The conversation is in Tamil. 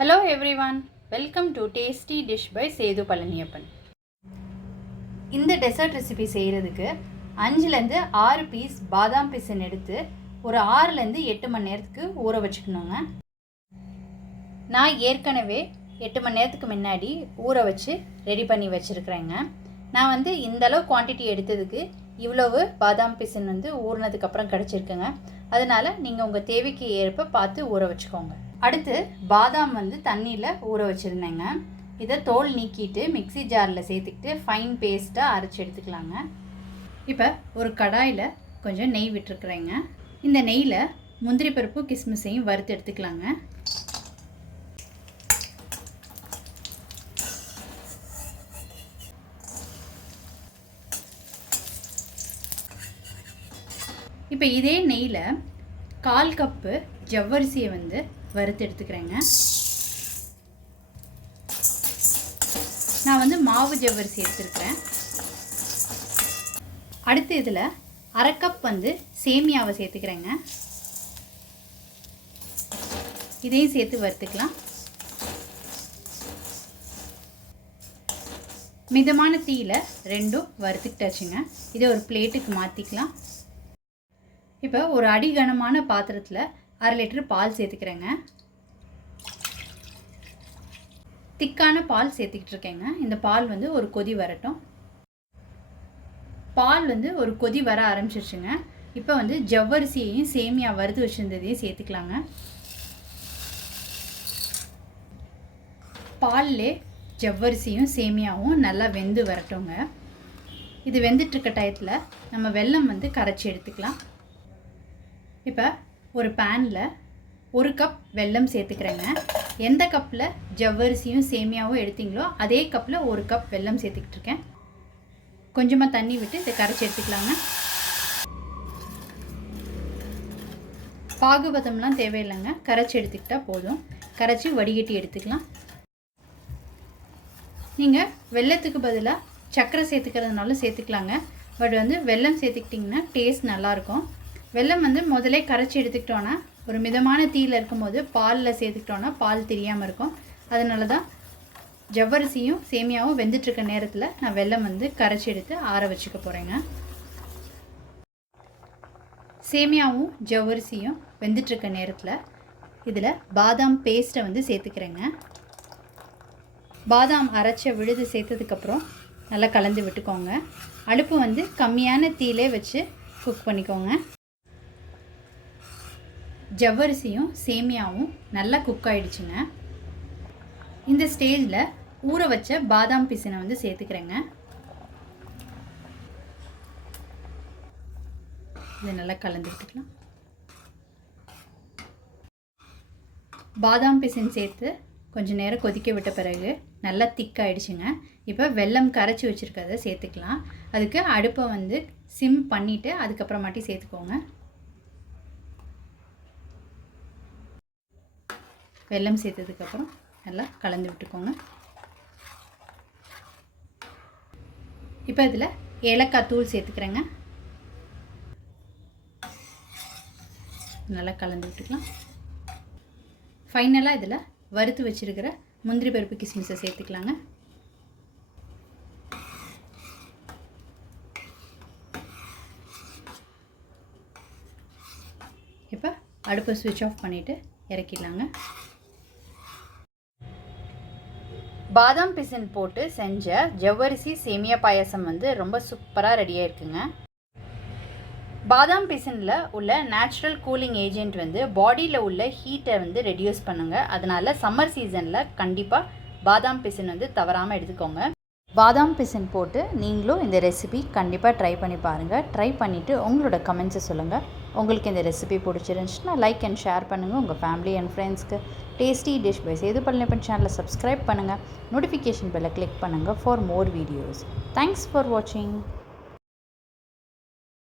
Hello everyone, welcome to Tasty Dish by Sethu Palaniyappan. இந்த டெசர்ட் ரெசிபி செய்கிறதுக்கு 5லேருந்து 6 பீஸ் பாதாம் பிசின் எடுத்து ஒரு 6லேருந்து 8 மணி நேரத்துக்கு ஊற வச்சுக்கணுங்க. நான் ஏற்கனவே 8 மணி நேரத்துக்கு முன்னாடி ஊற வச்சு ரெடி பண்ணி வச்சுருக்கிறேங்க. நான் இந்தளவு குவான்டிட்டி எடுத்ததுக்கு இவ்வளவு பாதாம் பிசின் ஊறினதுக்கப்புறம் கிடச்சிருக்குங்க. அதனால் நீங்கள் உங்கள் தேவைக்கு ஏற்ப பார்த்து ஊற வச்சுக்கோங்க. அடுத்து பாதாம் தண்ணியில் ஊற வச்சுருந்தேங்க. இதை தோல் நீக்கிட்டு மிக்சி ஜாரில் சேர்த்துக்கிட்டு ஃபைன் பேஸ்ட்டாக அரைச்சி எடுத்துக்கலாங்க. இப்போ ஒரு கடாயில் கொஞ்சம் நெய் விட்டுருக்குறேங்க. இந்த நெய்யில் முந்திரி பருப்பு கிஸ்மிஸையும் வறுத்து எடுத்துக்கலாங்க. இப்போ இதே நெய்யில் 1/4 கப்பு ஜவ்வரிசியை வறுத்து எடுத்துக்கிறேங்க. நான் மாவு ஜவ்வரிசி எடுத்துருக்கிறேன். அடுத்து இதில் 1/2 கப் சேமியாவை சேர்த்துக்கிறேங்க. இதையும் சேர்த்து வறுத்துக்கலாம். மிதமான தீயில் ரெண்டும் வறுத்துக்கிட்டாச்சுங்க. இதை ஒரு பிளேட்டுக்கு மாற்றிக்கலாம். இப்போ ஒரு அடிகனமான பாத்திரத்தில் 1/2 லிட்டர் பால் சேர்த்துக்கிறேங்க. திக்கான பால் சேர்த்துக்கிட்டு இருக்கேங்க. இந்த பால் ஒரு கொதி வரட்டும். பால் ஒரு கொதி வர ஆரம்பிச்சிருச்சுங்க. இப்போ ஜவ்வரிசியையும் சேமியா வறுத்து வச்சுருந்ததையும் சேர்த்துக்கலாங்க. பால்லே ஜவ்வரிசியும் சேமியாவும் நல்லா வெந்து வரட்டுங்க. இது வெந்துட்டுருக்க டயத்தில் நம்ம வெல்லம் கரைச்சி எடுத்துக்கலாம். இப்போ ஒரு பேனில் 1 கப் வெல்லம் சேர்த்துக்கிறேங்க. எந்த கப்பில் ஜவ்வரிசியும் சேமியாவும் எடுத்தீங்களோ அதே கப்பில் 1 கப் வெல்லம் சேர்த்துக்கிட்டு இருக்கேன். கொஞ்சமாக தண்ணி விட்டு இதை கரைச்சி எடுத்துக்கலாங்க. பாகுபதம்லாம் தேவையில்லைங்க, கரைச்சி எடுத்துக்கிட்டால் போதும். கரைச்சி வடிகட்டி எடுத்துக்கலாம். நீங்கள் வெல்லத்துக்கு பதிலாக சர்க்கரை சேர்த்துக்கிறதுனால சேர்த்துக்கலாங்க. பட் வெல்லம் சேர்த்துக்கிட்டிங்கன்னா டேஸ்ட் நல்லாயிருக்கும். வெல்லம் முதலே கரைச்சி எடுத்துக்கிட்டோன்னா ஒரு மிதமான தீயில் இருக்கும்போது பாலில் சேர்த்துக்கிட்டோன்னா பால் தெரியாமல் இருக்கும். அதனால தான் ஜவ்வரிசியும் சேமியாவும் வெந்துட்டுருக்க நேரத்தில் நான் வெல்லம் கரைச்சி எடுத்து ஆற வச்சுக்க போகிறேங்க. சேமியாவும் ஜவ்வரிசியும் வெந்துட்டுருக்க நேரத்தில் இதில் பாதாம் பேஸ்ட்டை சேர்த்துக்கிறேங்க. பாதாம் அரைச்ச விழுது சேர்த்ததுக்கப்புறம் நல்லா கலந்து விட்டுக்கோங்க. அடுப்பு கம்மியான தீயிலே வச்சு குக் பண்ணிக்கோங்க. ஜவ்வரிசியும் சேமியாவும் நல்லா குக் ஆகிடுச்சுங்க. இந்த ஸ்டேஜில் ஊற வச்ச பாதாம் பிசினை சேர்த்துக்கிறேங்க. இதை நல்லா கலந்துக்கிட்டுக்கலாம். பாதாம் பிசின் சேர்த்து கொஞ்சம் நேரம் கொதிக்க விட்ட பிறகு நல்லா திக்காயிடுச்சுங்க. இப்போ வெல்லம் கரைச்சி வச்சுருக்கிறத சேர்த்துக்கலாம். அதுக்கு அடுப்பை சிம் பண்ணிவிட்டு அதுக்கப்புறமாட்டி சேர்த்துக்கோங்க. வெல்லம் சேர்த்ததுக்கப்புறம் நல்லா கலந்து விட்டுக்கோங்க. இப்போ இதில் ஏலக்காய் தூள் சேர்த்துக்கிறேங்க. நல்லா கலந்து விட்டுக்கலாம். ஃபைனலாக இதில் வறுத்து வச்சுருக்கிற முந்திரி பருப்பு கிஸ்மிஸை சேர்த்துக்கலாங்க. இப்போ அடுப்பை ஸ்விட்ச் ஆஃப் பண்ணிவிட்டு இறக்கிடலாங்க. பாதாம் பிசின் போட்டு செஞ்ச ஜவ்வரிசி சேமியா பாயாசம் ரொம்ப சூப்பராக ரெடியாக இருக்குங்க. பாதாம் பிசினில் உள்ள நேச்சுரல் கூலிங் ஏஜென்ட் பாடியில் உள்ள ஹீட்டை ரெடியூஸ் பண்ணுங்க. அதனால் சம்மர் சீசனில் கண்டிப்பாக பாதாம் பிசின் தவறாமல் எடுத்துக்கோங்க. பாதாம் பிசின் போட்டு நீங்களும் இந்த ரெசிபி கண்டிப்பாக ட்ரை பண்ணி பாருங்கள். ட்ரை பண்ணிவிட்டு உங்களோட கமெண்ட்ஸை சொல்லுங்கள். உங்களுக்கு இந்த ரெசிபி பிடிச்சிருந்துச்சுன்னா லைக் அண்ட் ஷேர் பண்ணுங்கள். உங்கள் ஃபேமிலி அண்ட் ஃப்ரெண்ட்ஸ்க்கு tasty dish by Sethu Palaniappan சேனலை சப்ஸ்கிரைப் பண்ணுங்கள். நோட்டிஃபிகேஷன் பெல்லை கிளிக் பண்ணுங்கள் for more videos. Thanks for வாட்சிங்.